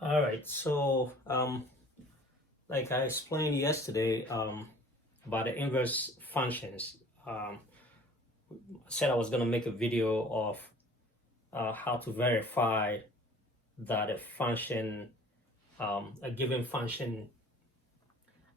All right, so like I explained yesterday about the inverse functions, I said I was going to make a video of how to verify that a given function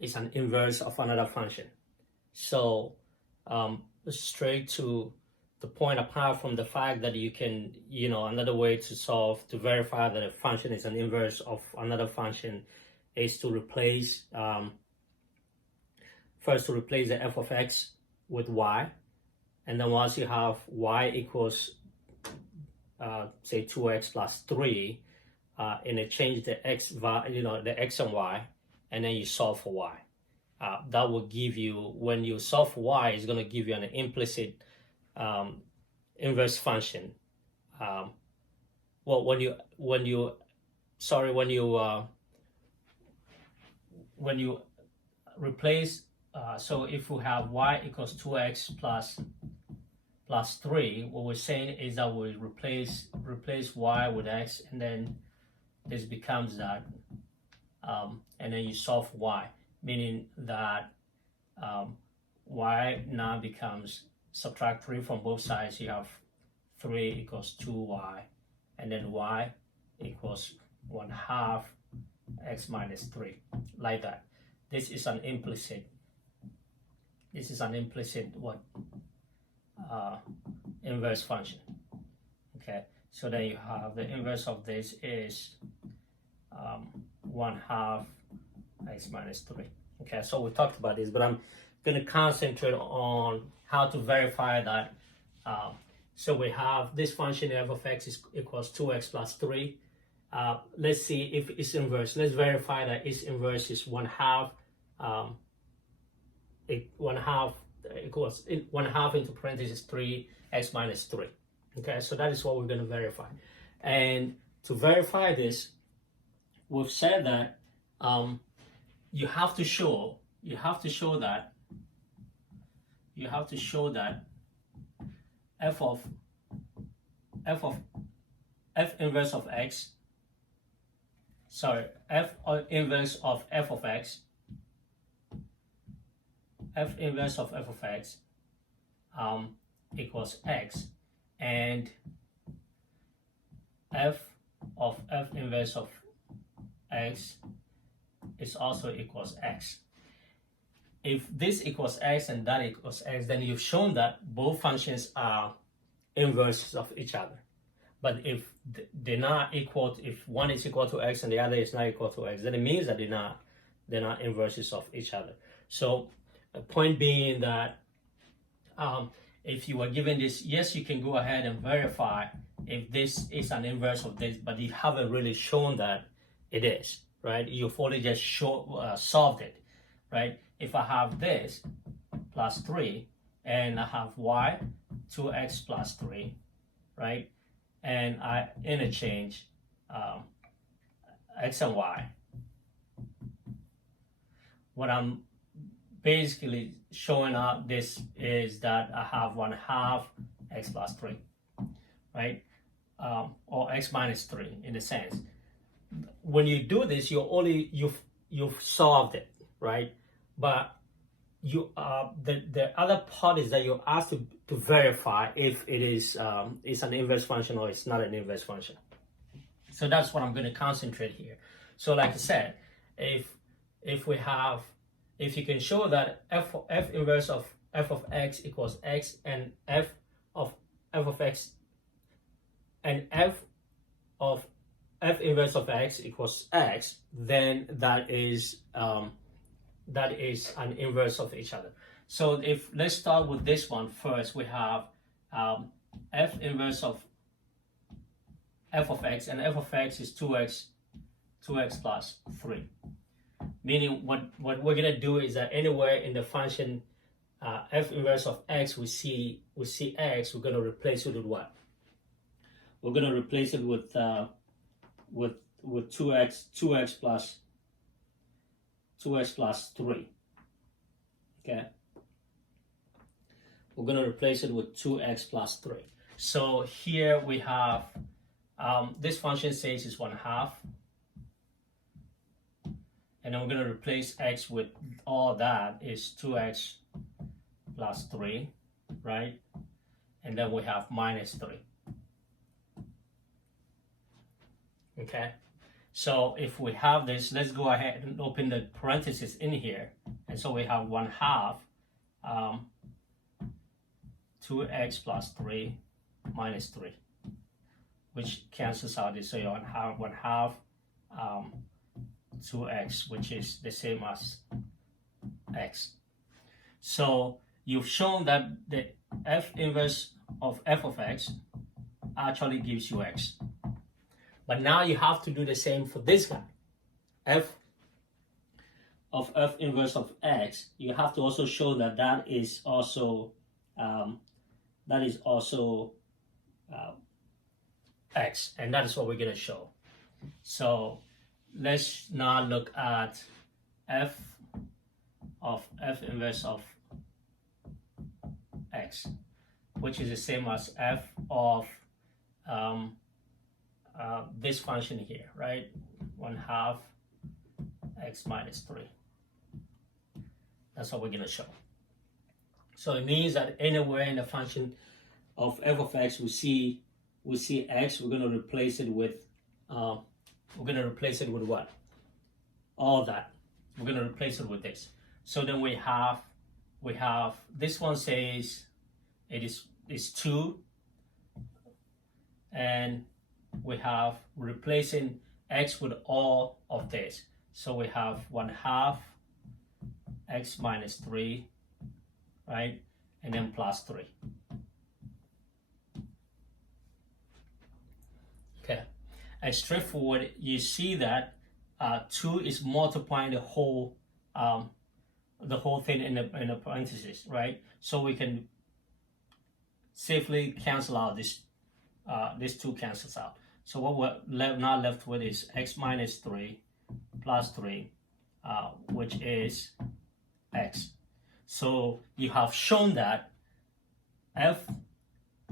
is an inverse of another function. So straight to the point, apart from the fact that you can, another way to verify that a function is an inverse of another function is to first to replace the f of x with y, and then once you have y equals say 2x plus 3, and it change the the x and y, and then you solve for y. That will give you, when you solve for y, it's going to give you an implicit inverse function. Well, when you replace, so if we have y equals 2x plus 3, what we're saying is that we replace y with x, and then this becomes that, and then you solve for y, meaning that y now becomes, subtract 3 from both sides, you have 3 equals 2y, and then y equals 1/2 x minus 3, like that. This is an implicit what inverse function. Okay, so then you have the inverse of this is 1/2 x minus 3. Okay, so we talked about this, but I'm going to concentrate on how to verify that. So we have this function f of x is equals 2x plus 3. Let's see if it's inverse. Let's verify that its inverse is 1/2. 1/2 equals 1/2 into parentheses 3x minus 3. Okay, so that is what we're going to verify. And to verify this, we've said that you have to show that f inverse of x, f inverse of f of x, equals x, and f of f inverse of x is also equals x. If this equals x and that equals x, then you've shown that both functions are inverses of each other. But if they're not equal, if one is equal to x and the other is not equal to x, then it means that they're not inverses of each other. So the point being that if you were given this, yes, you can go ahead and verify if this is an inverse of this, but you haven't really shown that it is, right? You've only just solved it, right? If I have this plus 3 and I have y 2x plus 3, right? And I interchange x and y, what I'm basically showing up this is that I have 1/2 x plus 3, right? Or x minus 3 in a sense. When you do this, you've solved it, right? But you the other part is that you're asked to verify if it is it's an inverse function or it's not an inverse function. So that's what I'm going to concentrate here. So like I said, if you can show that f inverse of f of x equals x, and f of x and f of f inverse of x equals x, then that is an inverse of each other. So let's start with this one first. We have f inverse of f of x, and f of x is 2x plus 3. Meaning what we're going to do is that anywhere in the function f inverse of x we see x, we're going to replace it with what? We're going to replace it with 2x plus 3. Okay, we're going to replace it with 2x plus 3. So here we have this function says is 1/2 and then we're going to replace x with all that is 2x plus 3, right? And then we have minus 3. Okay, so if we have this, let's go ahead and open the parentheses in here. And so we have 1/2 2x plus 3 minus 3, which cancels out this. So you have 1/2 2x, which is the same as x. So you've shown that the f inverse of f of x actually gives you x. But now you have to do the same for this guy. F of f inverse of x, you have to also show that that is also x, and that is what we're going to show. So let's now look at f of f inverse of x, which is the same as f of this function here, right? 1/2 x minus 3. That's what we're going to show. So it means that anywhere in the function of f of x we see x, we're going to replace it with what? All that. We're going to replace it with this. So then we have this one says it is 2, and we're replacing x with all of this. So we have 1/2 x minus 3, right? And then plus 3. Okay, and straightforward, you see that 2 is multiplying the whole thing in the parentheses, right? So we can safely cancel out this 2 cancels out. So what we're now left with is x minus 3 plus 3, which is x. So you have shown that f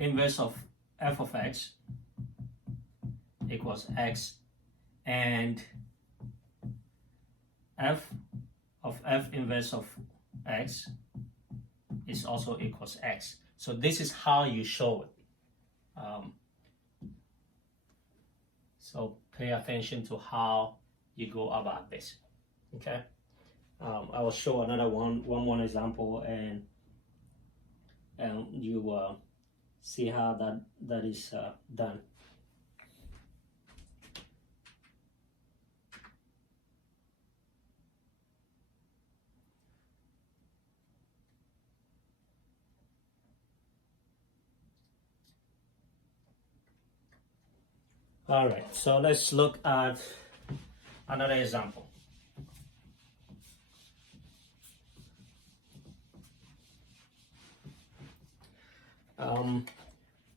inverse of f of x equals x, and f of f inverse of x is also equals x. So this is how you show it. So pay attention to how you go about this. Okay, I will show another one more example, and you see how that is done. All right, so let's look at another example.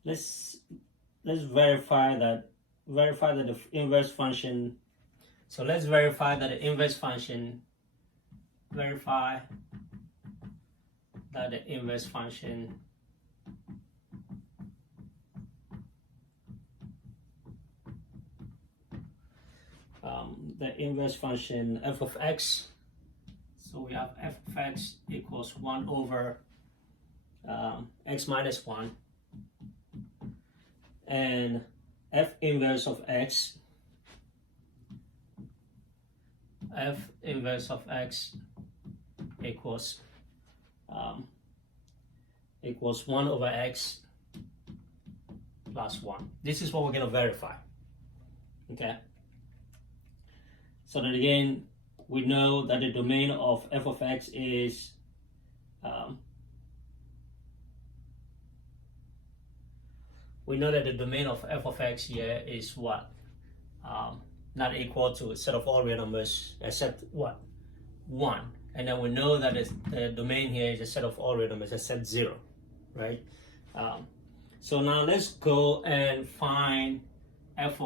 Let's verify that the inverse function. So let's verify that the inverse function. Verify that the inverse function f of x. So we have f of x equals 1 over x minus 1, and f inverse of x equals 1 over x plus 1. This is what we're going to verify. Okay, so that again, we know that the domain of f of x is here is what? Not equal to a set of all real numbers except what? 1. And then we know that the domain here is a set of all real numbers except 0, right? So now let's go and find f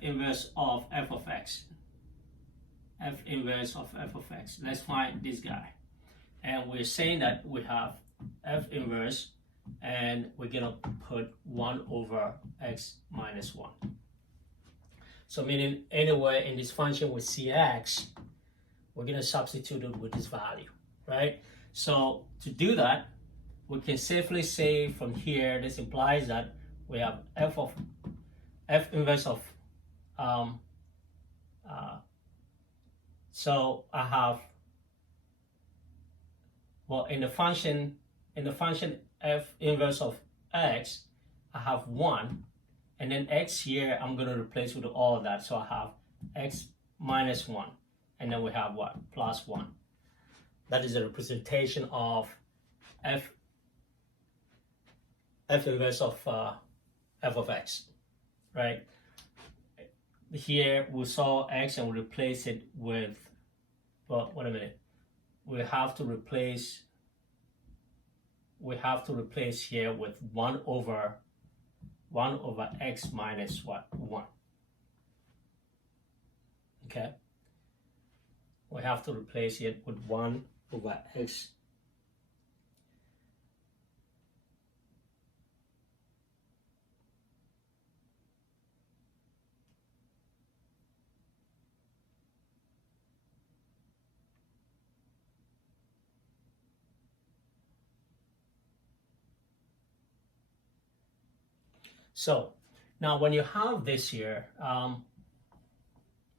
inverse of f of x. F inverse of f of x. Let's find this guy. And we're saying that we have f inverse, and we're gonna put 1 over x minus 1. So meaning anywhere in this function we see x, we're going to substitute it with this value, right? So to do that, we can safely say from here, this implies that we have f inverse of, so I have, well, in the function f inverse of x, I have 1, and then x here I'm going to replace with all of that, so I have x minus 1, and then we have what? Plus 1. That is a representation of f inverse of f of x, right? Here we saw x and we replace it with, well, wait a minute, we have to replace here with 1 over x minus what? 1. Okay, we have to replace it with 1 over x . So now when you have this here,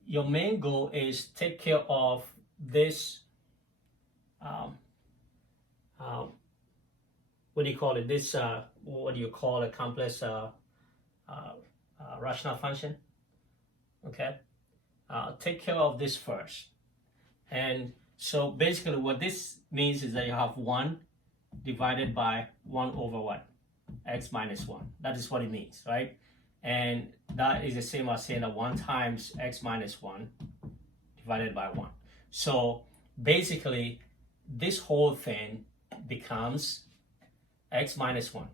your main goal is take care of this, what do you call it? This, what do you call a complex rational function? Okay, take care of this first. And so basically what this means is that you have 1 divided by 1 over what? X minus 1. That is what it means, right? And that is the same as saying that 1 times x minus 1 divided by 1. So basically this whole thing becomes x minus 1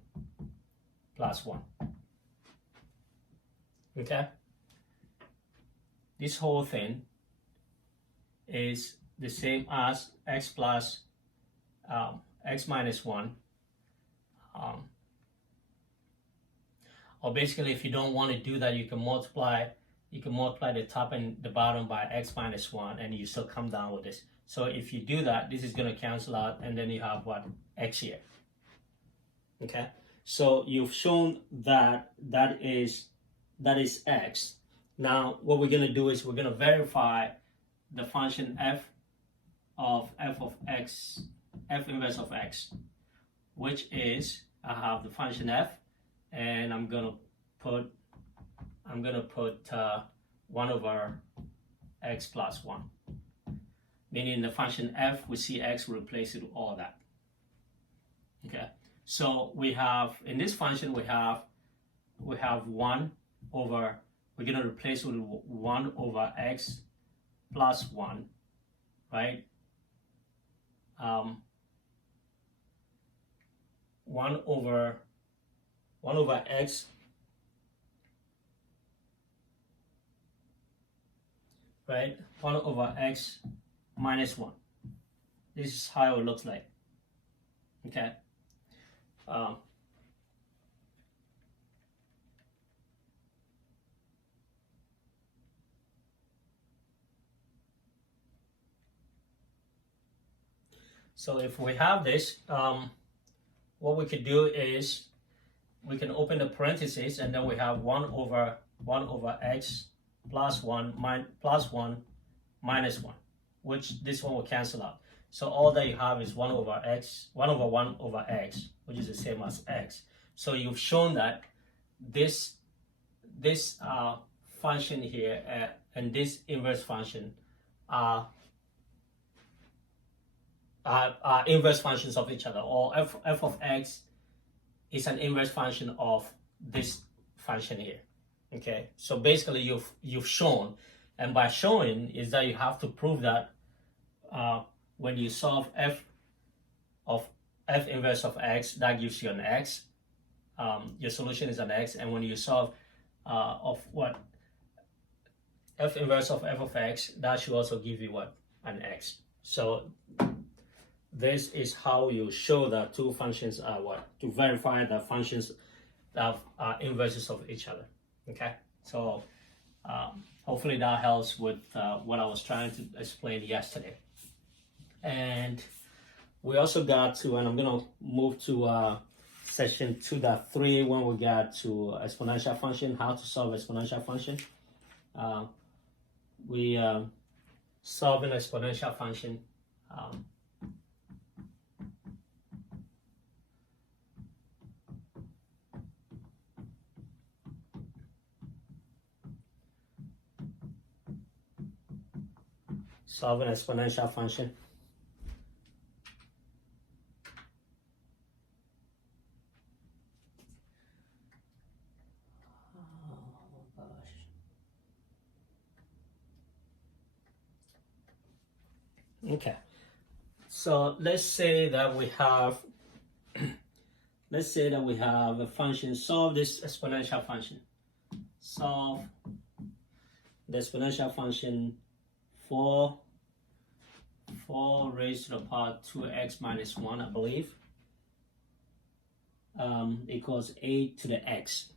plus 1. Okay, this whole thing is the same as x plus x minus 1, or basically if you don't want to do that, you can multiply the top and the bottom by x minus 1 and you still come down with this. So if you do that, this is going to cancel out and then you have what? X here. Okay, so you've shown that that is x. Now what we're going to do is we're going to verify the function f of x, f inverse of x, which is, I have the function f, and I'm gonna put 1 over x plus 1, meaning the function f, we see x, we replace it with all that. Okay, so we have, in this function we have 1 over, we're gonna replace with 1 over x plus 1, right? 1 over x, right? 1 over x minus 1. This is how it looks like. Okay. So if we have this, what we could do is we can open the parentheses and then we have 1 over x plus 1 minus 1, which this one will cancel out. So all that you have is 1 over x, 1 over x, which is the same as x. So you've shown that this function here and this inverse function are inverse functions of each other, or f of x is an inverse function of this function here. Okay, so basically you've shown, and by showing is that you have to prove that when you solve f of f inverse of x, that gives you an x. Your solution is an x, and when you solve of what f inverse of f of x, that should also give you what? An x. So this is how you show that two functions are what? To verify that functions that are inverses of each other. Okay, so Hopefully that helps with what I was trying to explain yesterday. And we also got to, and I'm going to move to section 2.3 when we got to exponential function, how to solve exponential function. We solve an exponential function. Solve an exponential function. Okay, so let's say that we have a function. Solve this exponential function. Solve the exponential function 4 raised to the power 2x minus 1, I believe, equals 8 to the x.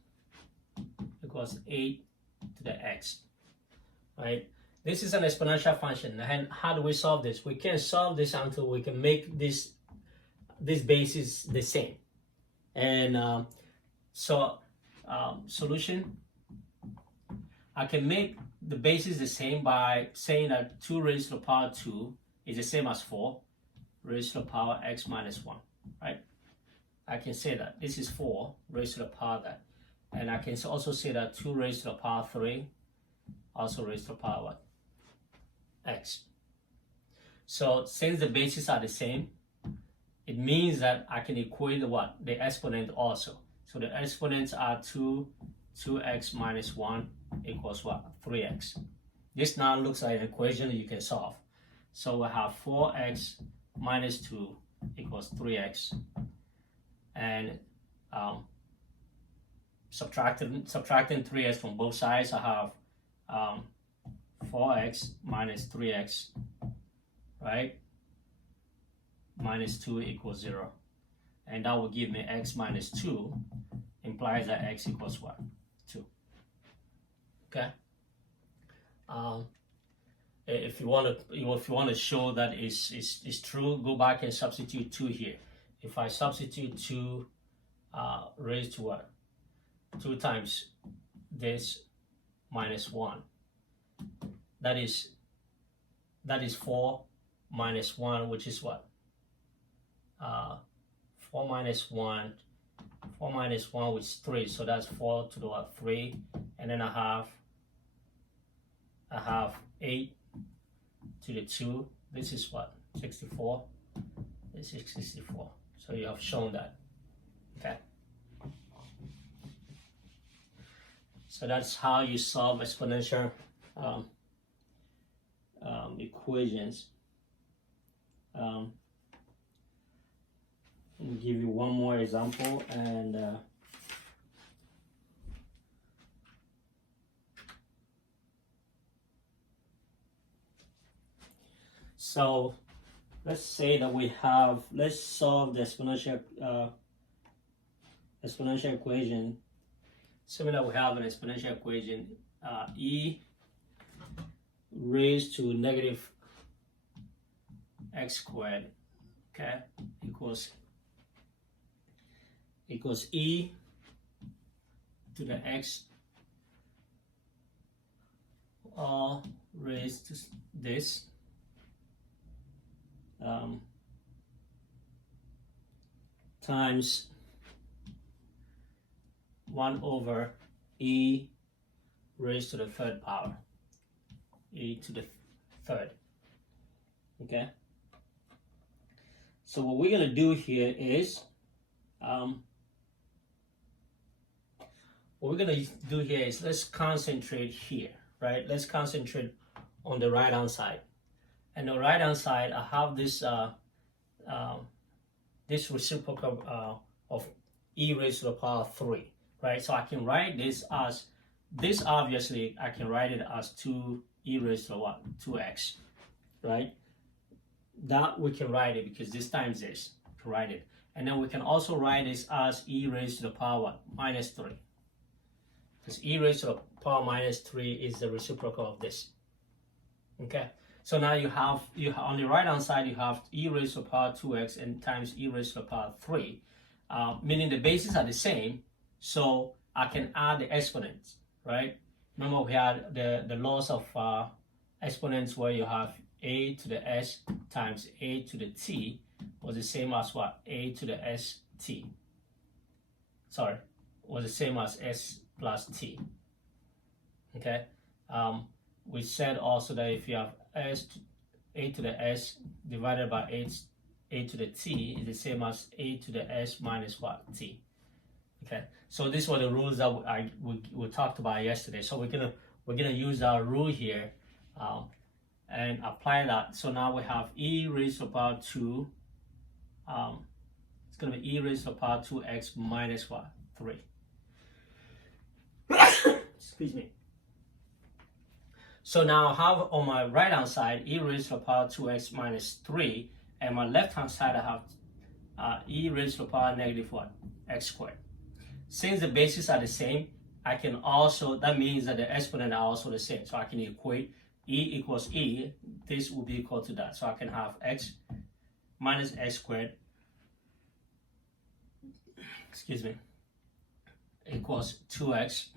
Equals 8 to the x, right? This is an exponential function, and how do we solve this? We can't solve this until we can make this basis the same. And solution, I can make the basis the same by saying that 2 raised to the power 2 is the same as 4 raised to the power x minus 1, right? I can say that this is 4 raised to the power that, and I can also say that 2 raised to the power 3 also raised to the power what? X. So since the bases are the same, it means that I can equate the exponent also. So the exponents are 2x minus 1 equals what? 3x. This now looks like an equation you can solve. So we have 4x minus 2 equals 3x, and subtracting 3x from both sides, I have 4x minus 3x, right, minus 2 equals 0. And that will give me x minus 2, implies that x equals what? 2. Okay. If you want to show that it's true, go back and substitute 2 here. If I substitute 2 raised to what? 2 times this minus 1. That is 4 minus 1, which is what? 4 minus 1, which is 3. So that's 4 to the what? 3. And then I have 8 to the 2. This is what? 64. This is 64. So you have shown that. Okay. So that's how you solve exponential equations. Let me give you one more example, and so let's say that let's solve the exponential equation. Similar, we have an exponential equation, e raised to negative x squared, okay, equals e to the x all raised to this times 1 over e raised to the third power, e to the third. Okay, so what we're going to do here is let's concentrate here, right? Let's concentrate on the right hand side. And the right hand side, I have this this reciprocal of e raised to the power 3, right? So I can write this as this. Obviously, I can write it as 2 e raised to the what? 2x, right? That we can write it because this times this. To write it, and then we can also write this as e raised to the power what? Minus 3. Because e raised to the power minus 3 is the reciprocal of this. Okay, so now you have on the right hand side you have e raised to the power 2x and times e raised to the power 3, meaning the bases are the same, so I can add the exponents, right? Remember we had the laws of exponents where you have a to the s times a to the t was the same as what? A to the s t. Sorry, was the same as s plus t. Okay, we said also that if you have a to the s divided by a to the t is the same as a to the s minus what? T. Okay, so these were the rules that we talked about yesterday. So we're gonna use our rule here and apply that. So now we have e raised to the power 2. It's gonna be e raised to the power 2x minus what? 3. Excuse me. So now I have on my right hand side e raised to the power 2x minus 3, and my left hand side I have e raised to the power negative what? X squared. Since the bases are the same, I can also, that means that the exponent are also the same. So I can equate e equals e, this will be equal to that. So I can have x minus x squared, excuse me, equals 2x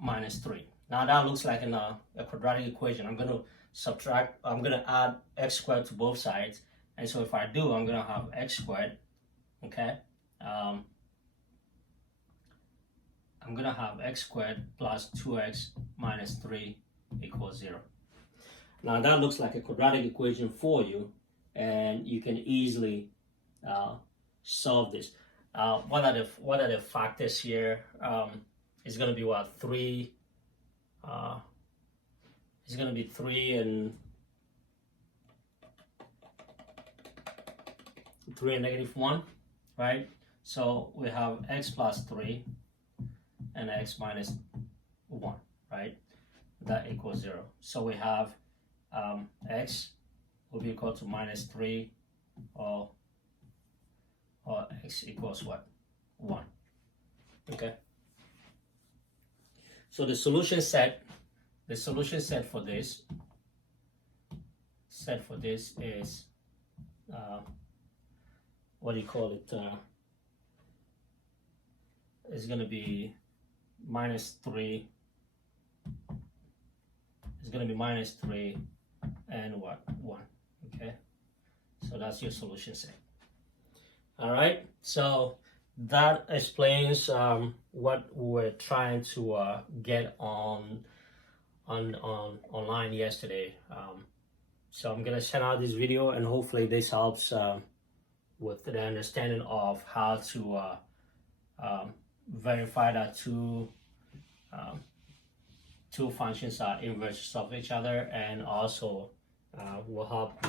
minus 3. Now that looks like a quadratic equation. I'm going to add x squared to both sides. And so if I do, I'm going to have x squared, okay? I'm going to have x squared plus 2x minus 3 equals 0. Now that looks like a quadratic equation for you, and you can easily solve this. What are the factors here? It's going to be what? 3. It's going to be 3 and negative 1, right? So we have x plus 3 and x minus 1, right? That equals 0. So we have x will be equal to minus 3 or x equals what? 1. Okay. So the solution set for this is what do you call it? It's going to be minus 3. It's going to be minus 3 and what? 1. Okay. So that's your solution set. All right. So that explains what we're trying to get on online yesterday. So I'm gonna send out this video, and hopefully this helps with the understanding of how to verify that two functions are inverses of each other, and also will help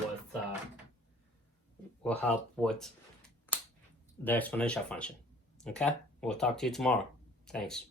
with the exponential function. Okay, we'll talk to you tomorrow. Thanks.